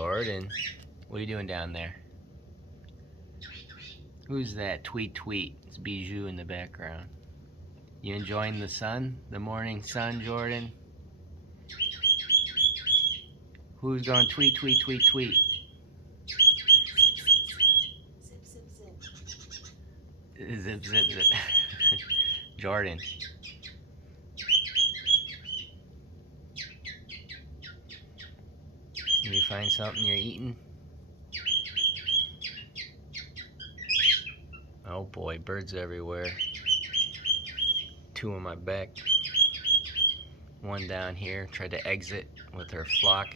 Jordan, what are you doing down there? Who's that? Tweet tweet. It's Bijou in the background. You enjoying the sun? The morning sun, Jordan? Who's going tweet tweet tweet tweet? Zip, zip, zip. Zip zip zip. Jordan. Can you find something you're eating? Oh boy, birds everywhere. 2 on my back. 1 down here, tried to exit with her flock.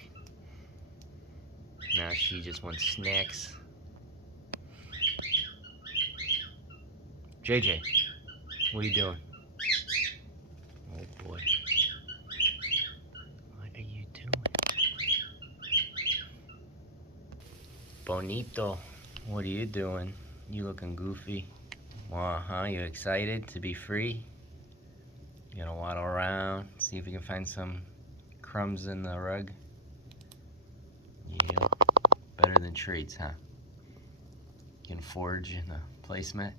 Now she just wants snacks. JJ, what are you doing? Oh boy. What are you doing? Bonito, what are you doing? You looking goofy. Huh? You excited to be free? You gonna waddle around, see if we can find some crumbs in the rug? Yeah, better than treats, huh? You can forage in the placemat.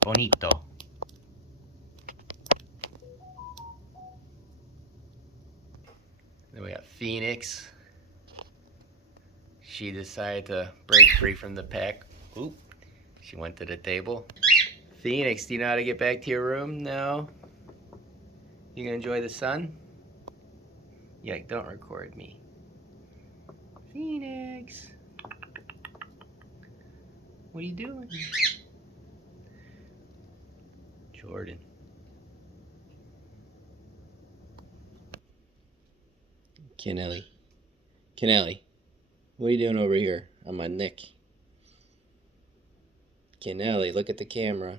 Bonito. Then we got Phoenix. She decided to break free from the pack. Oop. She went to the table. Phoenix, do you know how to get back to your room? No? You gonna enjoy the sun? Yeah, don't record me. Phoenix. What are you doing? Jordan. Kaneli, what are you doing over here on my neck? Kaneli, look at the camera.